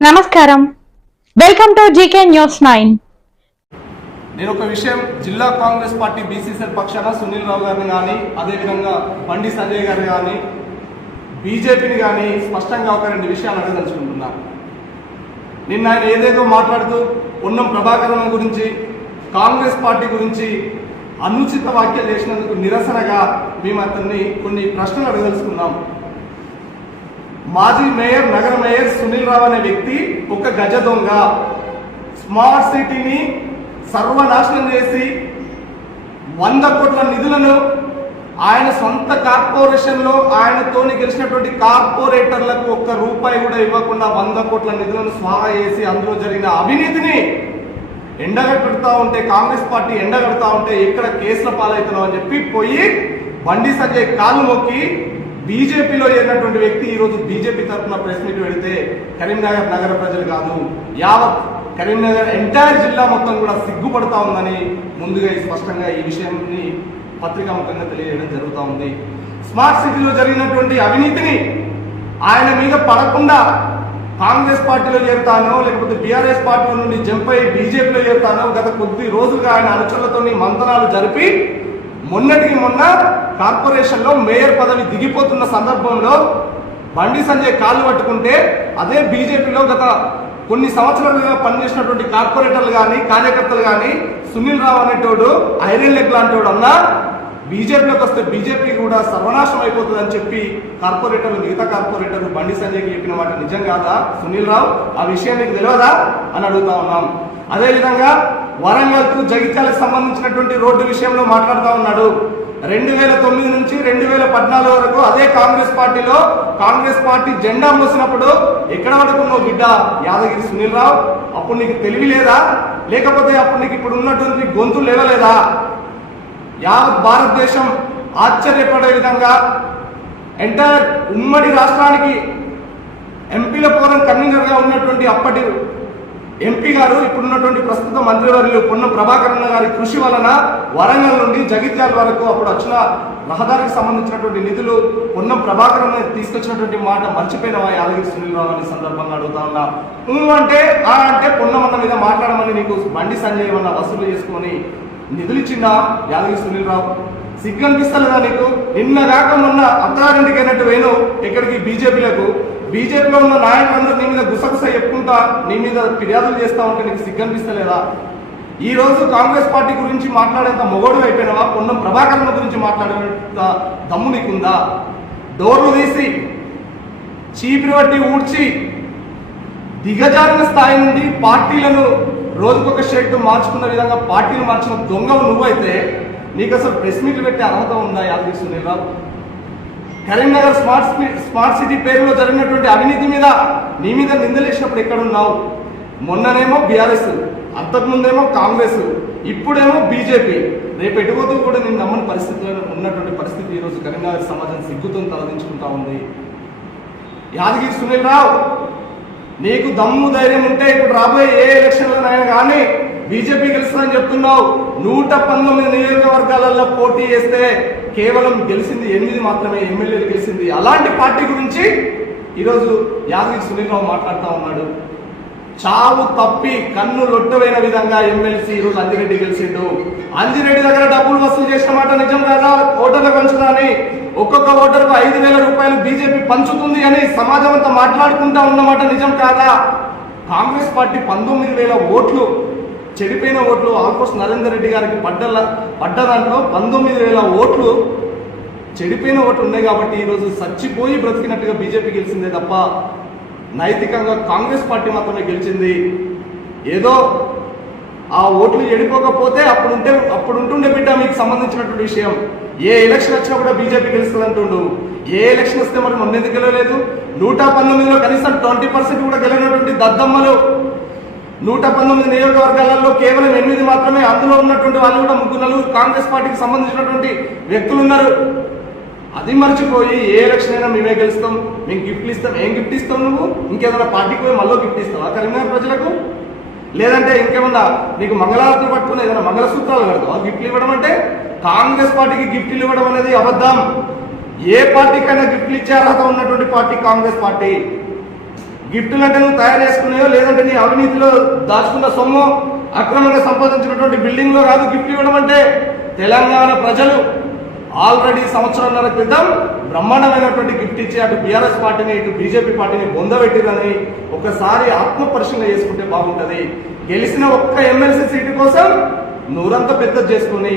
నమస్కారం. Welcome to GK news nine. నేను ఒక విషయం జిల్లా కాంగ్రెస్ పార్టీ బీసీసీఎల్ పక్షాన సునీల్ రావు గారిని కానీ అదేవిధంగా బండి సంజయ్ గారిని కానీ బీజేపీని కానీ స్పష్టంగా ఒక రెండు విషయాలు అడగదలుచుకుంటున్నా. నిన్న ఆయన ఏదేదో మాట్లాడుతూ ఉన్నం ప్రభాకరం గురించి కాంగ్రెస్ పార్టీ గురించి అనుచిత వ్యాఖ్యలు చేసినందుకు నిరసనగా మేము అతన్ని కొన్ని ప్రశ్నలు అడగదలుచుకున్నాం. మాజీ మేయర్ నగర మేయర్ సునీల్ రావు అనే వ్యక్తి ఒక గజ దొంగ. స్మార్ట్ సిటీని సర్వనాశనం చేసి వంద కోట్ల నిధులను ఆయన సొంత కార్పొరేషన్లో ఆయనతోని గెలిచినటువంటి కార్పొరేటర్లకు ఒక్క రూపాయి కూడా ఇవ్వకుండా వంద కోట్ల నిధులను స్వాహా చేసి అందులో జరిగిన అవినీతిని ఎండగట్టుతా ఉంటే కాంగ్రెస్ పార్టీ ఎండగడతా ఉంటే ఎక్కడ కేసుల పాలవుతున్నావు అని చెప్పి పోయి బండి సంజయ్ కాలు మొక్కి బీజేపీలో చేరినటువంటి వ్యక్తి ఈరోజు బీజేపీ తరఫున ప్రెస్ మీట్ పెడితే కరీంనగర్ నగర ప్రజలు కాదు యావత్ కరీంనగర్ ఎంటైర్ జిల్లా మొత్తం కూడా సిగ్గుపడతా ఉందని ముందుగా స్పష్టంగా ఈ విషయాన్ని పత్రికాముఖంగా తెలియజేయడం జరుగుతూ ఉంది. స్మార్ట్ సిటీలో జరిగినటువంటి అవినీతిని ఆయన మీద పడకుండా కాంగ్రెస్ పార్టీలో చేరుతానో లేకపోతే బీఆర్ఎస్ పార్టీలో నుండి జంప్ అయ్యి బీజేపీలో చేరుతానో గత కొద్ది రోజులుగా ఆయన అనుచరులతోని మంతనాలు జరిపి మొన్నటికి మొన్న కార్పొరేషన్లో మేయర్ పదవి దిగిపోతున్న సందర్భంలో బండి సంజయ్ కాళ్ళు పట్టుకుంటే అదే బీజేపీలో గత కొన్ని సంవత్సరాలుగా పనిచేసినటువంటి కార్పొరేటర్లు కానీ కార్యకర్తలు కానీ సునీల్ రావు అనేటోడు ఐరన్ లెగ్ లాంటివాడు అన్నా బీజేపీలోకి వస్తే బీజేపీ కూడా సర్వనాశనం అయిపోతుంది అని చెప్పి కార్పొరేటర్లు మిగతా కార్పొరేటర్ బండి సంజయ్కి చెప్పిన మాట నిజం కాదా సునీల్ రావు? ఆ విషయం నీకు తెలియదా? అని అడుగుతా ఉన్నాం. అదేవిధంగా వరంగల్కు జగిత్యాలకు సంబంధించినటువంటి రోడ్డు విషయంలో మాట్లాడుతూ ఉన్నాడు. రెండు వేల తొమ్మిది నుంచి రెండు వేల పద్నాలుగు వరకు అదే కాంగ్రెస్ పార్టీలో కాంగ్రెస్ పార్టీ జెండా మూసినప్పుడు ఎక్కడ పడుకున్నావు బిడ్డ? యాదగిరి సునీల్ రావు అప్పుడు నీకు తెలివి లేదా? లేకపోతే అప్పుడు నీకు ఇప్పుడు ఉన్నటువంటి గొంతు లేవలేదా? యావత్ భారతదేశం ఆశ్చర్యపడే విధంగా ఎంటైర్ ఉమ్మడి రాష్ట్రానికి ఎంపీల పోరం కన్వీనర్గా ఉన్నటువంటి అప్పటి ఎంపీ గారు ఇప్పుడున్నటువంటి ప్రస్తుత మంత్రివర్యులు పొన్నం ప్రభాకరణ గారి కృషి వలన వరంగల్ నుండి జగిత్యాల వరకు అప్పుడు వచ్చిన రహదారికి సంబంధించినటువంటి నిధులు పొన్నం ప్రభాకరణ తీసుకొచ్చినటువంటి మాట మర్చిపోయినవా యాదగిరి సునీల్ రావు అనే సందర్భంగా అడుగుతా ఉన్నా. నువ్వు అంటే ఆ అంటే పొన్నమన్న మీద మాట్లాడమని నీకు బండి సంజయ్ అన్న వసూలు చేసుకొని నిధులు ఇచ్చిందా యాదగిరి సునీల్ రావు సిగ్గు అనిపిస్తలేదా నీకు? నిన్న కాక మొన్న అత్తారింటికి అయినట్టు వేణు ఇక్కడికి బీజేపీలకు. బీజేపీలో ఉన్న నాయకులందరూ నీ మీద గుసగుస చెప్పుకుంటా నీ మీద ఫిర్యాదులు చేస్తా ఉంటే నీకు సిగ్గనిపిస్తలేదా? ఈ రోజు కాంగ్రెస్ పార్టీ గురించి మాట్లాడేంత మొగోడు అయిపోయినావా? పొన్నం ప్రభాకరణ గురించి మాట్లాడేంత దమ్ము నీకుందా? డోర్లు తీసి చీపిరి బట్టి ఊడ్చి దిగజారిన స్థాయి నుండి పార్టీలను రోజుకొక షెడ్ మార్చుకున్న విధంగా పార్టీలు మార్చిన దొంగవు నువ్వైతే నీకు అసలు ప్రెస్ మీట్లు పెట్టే అర్హత ఉందా? యాదగిరి సునీల్ రావు కరీంనగర్ స్మార్ట్ స్పీ- స్మార్ట్ సిటీ పేరులో జరిగినటువంటి అవినీతి మీద నీ మీద నిందలేసినప్పుడు ఎక్కడున్నావు? మొన్ననేమో బీఆర్ఎస్ అంతకుముందేమో కాంగ్రెస్ ఇప్పుడేమో బీజేపీ. రేపు ఎటుపోతూ కూడా నేను నమ్మని పరిస్థితిలో ఉన్నటువంటి పరిస్థితి ఈరోజు కరీంనగర్ సమాజం సిగ్గుతో తలదించుకుంటా ఉంది. యాదగిరి సునీల్ రావు నీకు దమ్ము ధైర్యం ఉంటే ఇప్పుడు రాబోయే ఏ ఎలక్షన్లోనైనా కానీ బీజేపీ గెలుస్తుందని చెప్తున్నావు. నూట పంతొమ్మిది నియోజకవర్గాలలో పోటీ చేస్తే కేవలం గెలిచింది ఎనిమిది మాత్రమే ఎమ్మెల్యేలు గెలిచింది. అలాంటి పార్టీ గురించి ఈరోజు యాదగిరి సునీల్రావు మాట్లాడుతూ ఉన్నాడు. చావు తప్పి కన్ను లొట్టవైన విధంగా ఎమ్మెల్సీ ఈరోజు అంజిరెడ్డి గెలిచిండు. అంజిరెడ్డి దగ్గర డబ్బులు వసూలు చేసిన మాట నిజం కాదా? ఓటర్ల పంచుదని ఒక్కొక్క ఓటర్కు ఐదు వేల రూపాయలు బీజేపీ పంచుతుంది అని సమాజం అంతా మాట్లాడుకుంటా ఉన్నమాట నిజం కాదా? కాంగ్రెస్ పార్టీ పంతొమ్మిది వేల ఓట్లు చెడిపోయిన ఓట్లు ఆల్మోస్ట్ నరేందర్ రెడ్డి గారికి పడ్డ పడ్డ దాంట్లో పంతొమ్మిది వేల ఓట్లు చెడిపోయిన ఓట్లు ఉన్నాయి కాబట్టి ఈరోజు చచ్చిపోయి బ్రతికినట్టుగా బీజేపీ గెలిచిందే తప్ప నైతికంగా కాంగ్రెస్ పార్టీ మాత్రమే గెలిచింది. ఏదో ఆ ఓట్లు ఎడిపోకపోతే అప్పుడు ఉంటే అప్పుడు ఉంటుండే బిడ్డ మీకు సంబంధించినటువంటి విషయం. ఏ ఎలక్షన్ వచ్చినా కూడా బీజేపీ గెలుస్తుంది అంటుండు. ఏ ఎలక్షన్ వస్తే మరి మొన్న ఎందుకు గెలవలేదు. నూట పంతొమ్మిదిలో కనీసం ట్వంటీ పర్సెంట్ కూడా గెలిగినటువంటి దద్దమ్మలు నూట పంతొమ్మిది నియోజకవర్గాలలో కేవలం ఎనిమిది మాత్రమే అందులో ఉన్నటువంటి వాళ్ళు కూడా ముగ్గురు నలుగురు కాంగ్రెస్ పార్టీకి సంబంధించినటువంటి వ్యక్తులు ఉన్నారు. అది మర్చిపోయి ఏ ఎలక్షన్ అయినా మేమే గెలుస్తాం మేము గిఫ్ట్లు ఇస్తాం. ఏం గిఫ్ట్ ఇస్తాం నువ్వు? ఇంకేదైనా పార్టీకి పోయి మళ్ళీ గిఫ్ట్ ఇస్తావా? కరీంనగర్ ప్రజలకు? లేదంటే ఇంకేమన్నా నీకు మంగళారతులు పట్టుకుని ఏదైనా మంగళసూత్రాలు ఆ గిఫ్ట్లు ఇవ్వడం అంటే కాంగ్రెస్ పార్టీకి గిఫ్ట్లు ఇవ్వడం అనేది అబద్ధం. ఏ పార్టీకైనా గిఫ్ట్లు ఇచ్చే అర్హత ఉన్నటువంటి పార్టీ కాంగ్రెస్ పార్టీ. గిఫ్ట్లు అంటే తయారు చేసుకున్నాయో లేదంటే నీ అవినీతిలో దాచుకున్న సొమ్ము అక్రమంగా సంపాదించినటువంటి బిల్డింగ్లో కాదు గిఫ్ట్ ఇవ్వడం అంటే తెలంగాణ ప్రజలు ఆల్రెడీ సంవత్సరంన్నర క్రితం బ్రహ్మాండమైనటువంటి గిఫ్ట్ ఇచ్చి అటు బీఆర్ఎస్ పార్టీని ఇటు బీజేపీ పార్టీని బొందబెట్టిరని ఒకసారి ఆత్మ పరిశీలన చేసుకుంటే బాగుంటది. గెలిచిన ఒక్క ఎమ్మెల్సీ సీటు కోసం నూరంతా పెద్ద చేసుకుని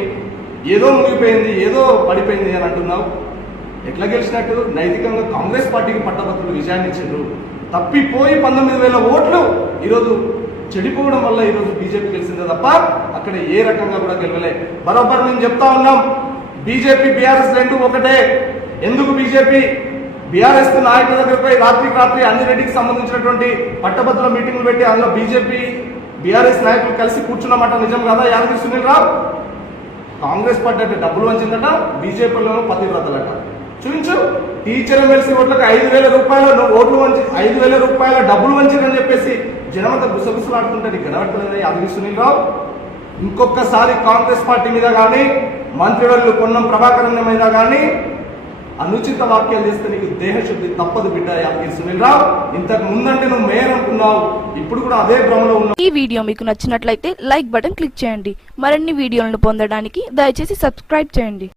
ఏదో ముగిపోయింది ఏదో పడిపోయింది అని అంటున్నావు. ఎట్లా గెలిచినట్టు? నైతికంగా కాంగ్రెస్ పార్టీకి పట్టభద్రులు విజయాన్ని ఇచ్చిండ్రు తప్పిపోయి పంతొమ్మిది వేల ఓట్లు ఈరోజు చెడిపోవడం వల్ల ఈరోజు బీజేపీ గెలిచిందే తప్ప అక్కడ ఏ రకంగా కూడా గెలవలే. బరోబర్ మేము చెప్తా ఉన్నాం బీజేపీ బీఆర్ఎస్ రెండు ఒకటే. ఎందుకు బీజేపీ? బీఆర్ఎస్ నాయకుల దగ్గరపై పోయి రాత్రికి రాత్రి అన్ని రెడ్డికి సంబంధించినటువంటి పట్టభద్రుల మీటింగ్లు పెట్టి అందులో బీజేపీ బీఆర్ఎస్ నాయకులు కలిసి కూర్చున్నమాట. నిజం కదా? యాదగిరి సునీల్ రావు? కాంగ్రెస్ పార్టీ అంటే డబ్బులు వంచిందట బీజేపీలో పతివ్రతలట. చూపించు. టీచర్ ఎమ్మెల్సీ ఓట్లకు ఐదు వేల రూపాయల ఓట్లు వంచి ఐదు వేల రూపాయల డబ్బులు వంచిరని చెప్పేసి జనమంతా గుసగుసలాడుతుంటే నీకు కనబడలేదు సునీల్ రావు. ఇంకొకసారి కాంగ్రెస్ పార్టీ మీద కానీ మంత్రివర్యులు పొన్నం ప్రభాకర్ మీద కానీ అనుచిత వాక్యాలు చేస్తే నీకు దేహశుద్ధి తప్పదు బిడ్డ యాదగిరి సునీల్ రావు. ఇంతకు ముందంటే నువ్వు మేయర్ అనుకున్నావు. ఇప్పుడు కూడా అదే భ్రమలో ఉన్నావు. ఈ వీడియో మీకు నచ్చినట్లయితే లైక్ బటన్ క్లిక్ చేయండి. మరిన్ని వీడియోలను పొందడానికి దయచేసి సబ్స్క్రైబ్ చేయండి.